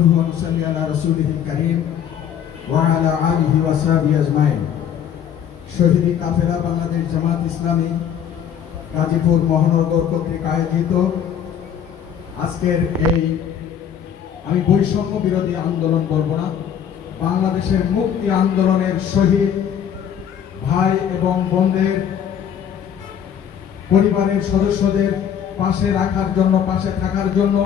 نحمده ونصلي على رسوله الكريم وعلى آله وصحبه أجمعين শহীদি কাফেলা বাংলাদেশ জামাত ইসলামী গাজীপুর মহানগর কর্তৃক আয়োজিত আজকের এই আমি বৈষম্য বিরোধী আন্দোলন করব না বাংলাদেশের মুক্তি আন্দোলনের শহীদ ভাই এবং বোনদের পরিবারের সদস্যদের পাশে রাখার জন্য পাশে থাকার জন্য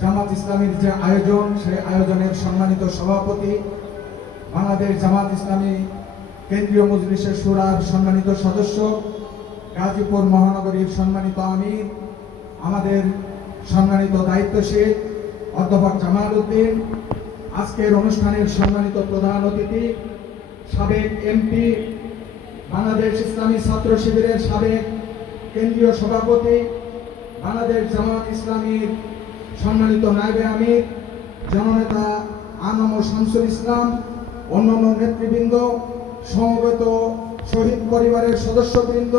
জামাত ইসলামীর যে আয়োজন, সেই আয়োজনের সম্মানিত সভাপতি, বাংলাদেশ জামাত ইসলামী কেন্দ্রীয় মজলিসের সুরার সম্মানিত সদস্য, গাজীপুর মহানগরীর সম্মানিত আমির, আমাদের সম্মানিত দায়িত্বশীল অধ্যাপক জামাল উদ্দিন। আজকের অনুষ্ঠানের সম্মানিত প্রধান অতিথি, সাবেক এমপি, বাংলাদেশ ইসলামী ছাত্র শিবিরের সাবেক কেন্দ্রীয় সভাপতি, বাংলাদেশ জামাত ইসলামীর সম্মানিত নায়বে আমির, জননেতা আনম শামসুল ইসলাম, অন্যান্য নেতৃবৃন্দ, সমবেত শহীদ পরিবারের সদস্যবৃন্দ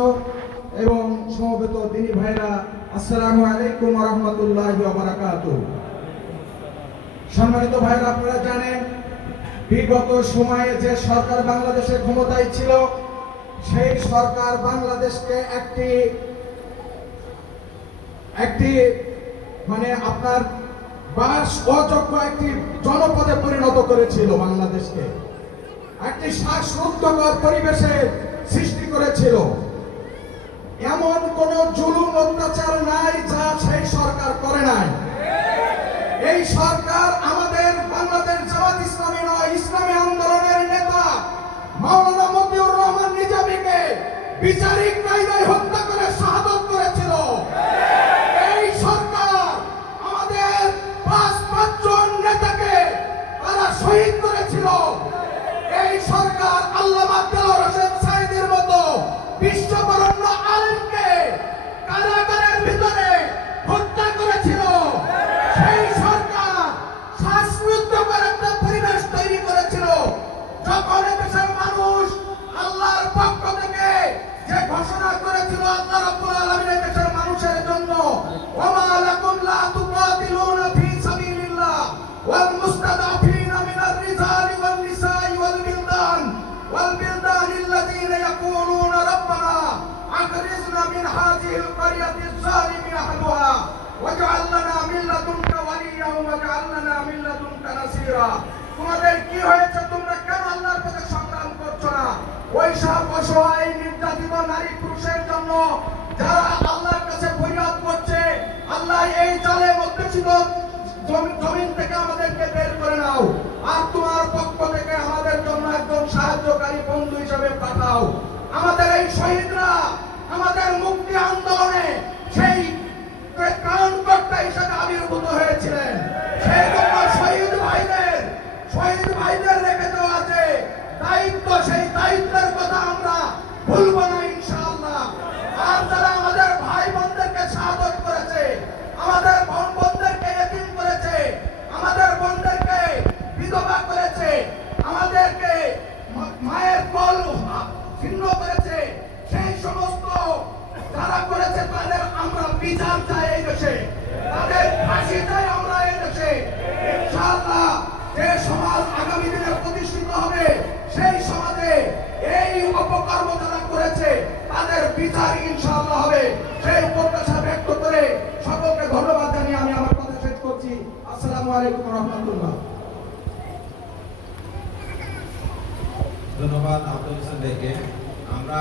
এবং সমবেত দিনী ভাইরা, আসসালামু আলাইকুম রহমতুল্লাহ বারাকাতু সম্মানিত ভাইরা, আপনারা জানেন, বিগত সময়ে যে সরকার বাংলাদেশের ক্ষমতায় ছিল, সেই সরকার বাংলাদেশকে একটি একটি মানে আপনার বাস অযোগ্য একটি জনপদে পরিণত করেছিল বাংলাদেশকে। একটি শ্বাসরুদ্ধকর পরিবেশে সৃষ্টি করেছিল। এমন কোন জুলুম, অত্যাচার নাই এই من هذه القرية الظالم أهلها واجعل لنا من لدنك وليا واجعل لنا من لدنك نصيرا তোমাদের কি হয়েছে তোমরা কেন আল্লাহর পথে সংগ্রাম করছো না ওই সব অসহায় নির্যাতিত নারী পুরুষের জন্য যারা আল্লাহর কাছে ফরিয়াদ করছে আল্লাহ এই জালে অধ্যুষিত জমি- জমিন থেকে আমাদেরকে বের করে নাও আর তোমার পক্ষ থেকে আমাদের জন্য একজন সাহায্যকারী বন্ধু হিসেবে পাঠাও দায়িত্ব সেই দায়িত্বের কথা আমরা ভুলব না ইনশাআল্লাহ। আর যারা আমাদের ভাই বোনদেরকে শাহাদত করেছে, আমাদের বোন বোনদেরকে এতিম করেছে, আমাদের বোনদেরকে বিধবা করেছে, আমাদেরকে মায়ের কল ছিন্ন করেছে, সেই সমস্ত যারা করেছে তাদের আমরা বিচার চাই এই দেশে। তাদের ফাঁসি চাই আমরা এই দেশে। ইনশাআল্লাহ যে সমাজ যারা করেছে, তাদের বিচার ইনশাআল্লাহ হবে। সেই প্রত্যাশা ব্যক্ত করে সকলকে ধন্যবাদ জানিয়ে আমি আমার কথা শেষ করছি। আসসালামু আলাইকুম রহমতুল্লাহ। ধন্যবাদ আব্দুল হোসেন ভাইকে। আমরা